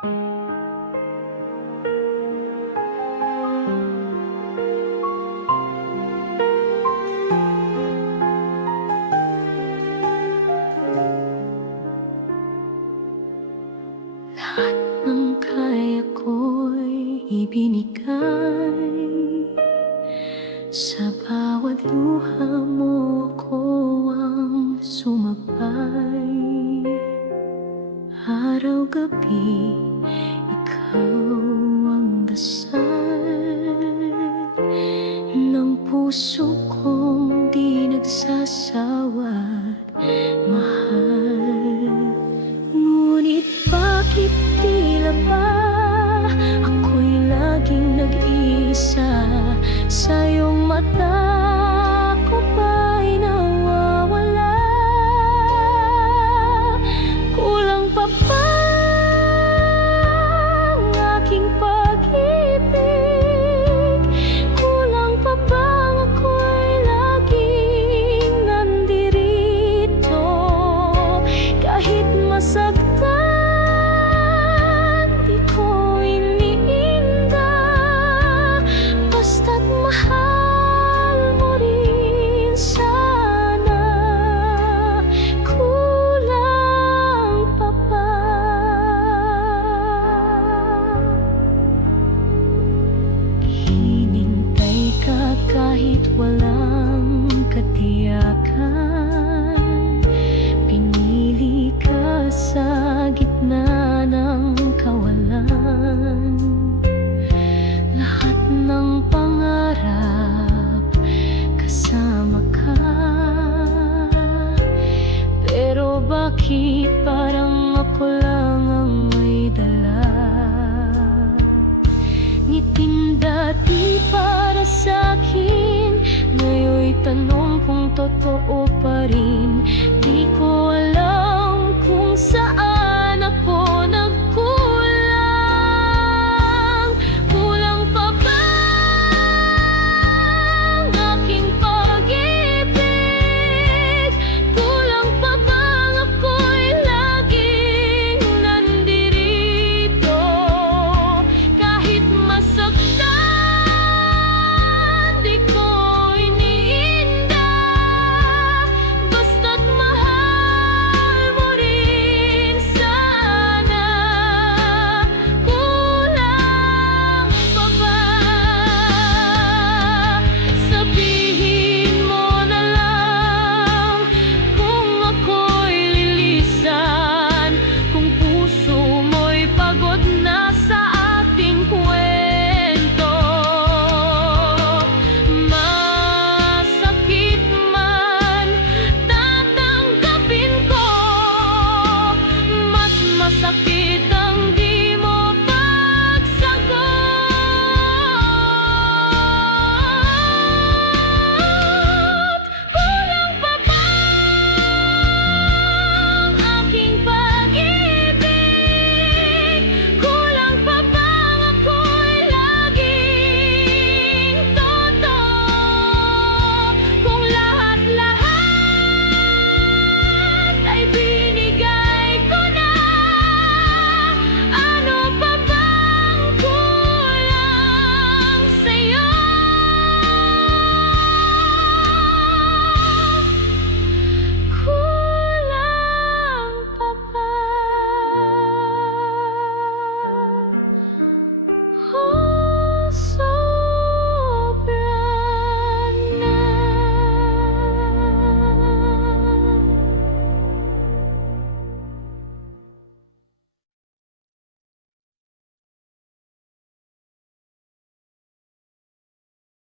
Lahat ng kaya ko'y ibinigay. Sa bawat luha mo ko ang sumabay. Araw-gabi, ikaw ang dasal ng puso kong di nagsasawa't mahal. Ngunit bakit tila ba ako'y laging nag-iisa? Sa iyong mata ko ba'y nawawala? Kulang pa ba ang aking pag-ibig? Kulang pa bang ako'y laging nandirito? Kahit masaktan, di ko iniinda. Basta't mahal mo rin sana. Kulang pa ba? Hinintay ka kahit walang katiyakan. Pinili ka sa gitna ng kawalan. Lahat ng pangarap kasama ka. Pero bakit parang ako lang ang may dala? Ngiting dati para sa'kin, ngayon'y tanong kung totoo pa rin. Di ko alam kung saan ako nagkulang. Kulang pa ba ang aking pag-ibig? Kulang pa bang ako'y laging nandirito? Kahit masaktan, di ko iniinda. Basta't mahal mo rin sana. Kulang pa ba? Sabihin mo na lang kung ako'y lilisan, kung puso mo'y pagod na sa ating kwento. Masakit man, tatanggapin ko. Mas masakit